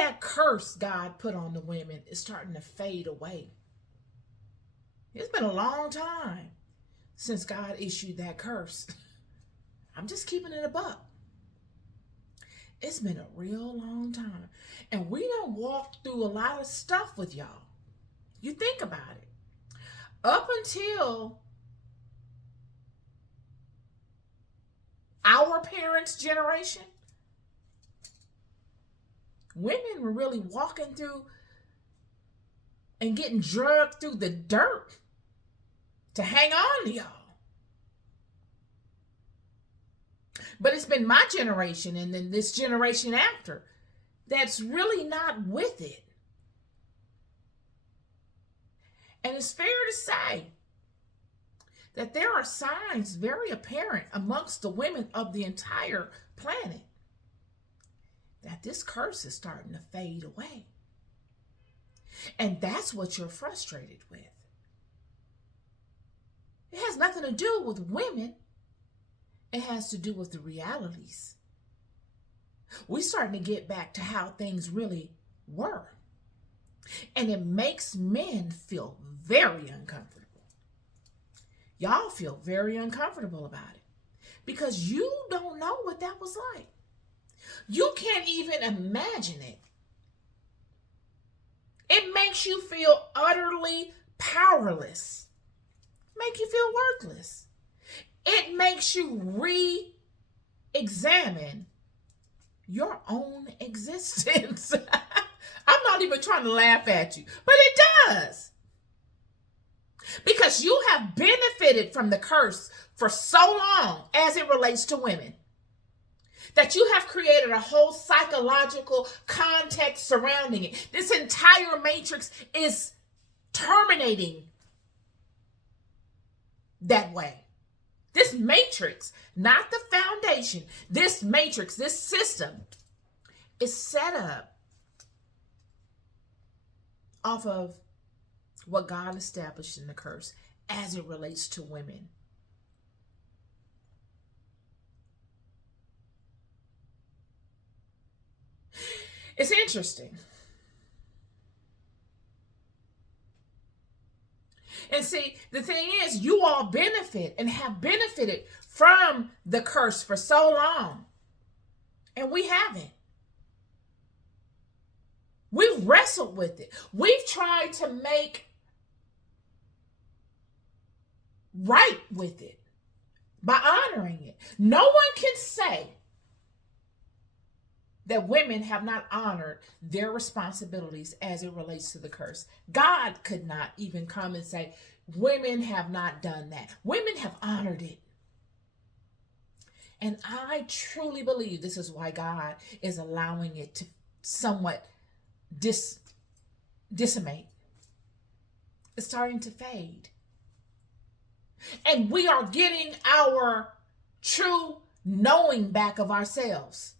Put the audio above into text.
that curse God put on the women is starting to fade away. It's been a long time since God issued that curse. I'm just keeping it a buck. It's been a real long time. And we done walked through a lot of stuff with y'all. You think about it. Up until our parents' generation, women were really walking through and getting drugged through the dirt to hang on to y'all. But it's been my generation and then this generation after that's really not with it. And it's fair to say that there are signs very apparent amongst the women of the entire planet that this curse is starting to fade away. And that's what you're frustrated with. It has nothing to do with women. It has to do with the realities. We're starting to get back to how things really were. And it makes men feel very uncomfortable. Y'all feel very uncomfortable about it because you don't know what that was like. You can't even imagine it. It makes you feel utterly powerless. Make you feel worthless. It makes you re-examine your own existence. I'm not even trying to laugh at you, but it does. Because you have benefited from the curse for so long as it relates to women that you have created a whole psychological context surrounding it. This entire matrix is terminating that way. This matrix, not the foundation, this matrix, this system is set up off of what God established in the curse as it relates to women. It's interesting. And see, the thing is, you all benefit and have benefited from the curse for so long. And we haven't. We've wrestled with it. We've tried to make right with it by honoring it. No one can say that women have not honored their responsibilities as it relates to the curse. God could not even come and say, women have not done that. Women have honored it. And I truly believe this is why God is allowing it to somewhat decimate. It's starting to fade. And we are getting our true knowing back of ourselves.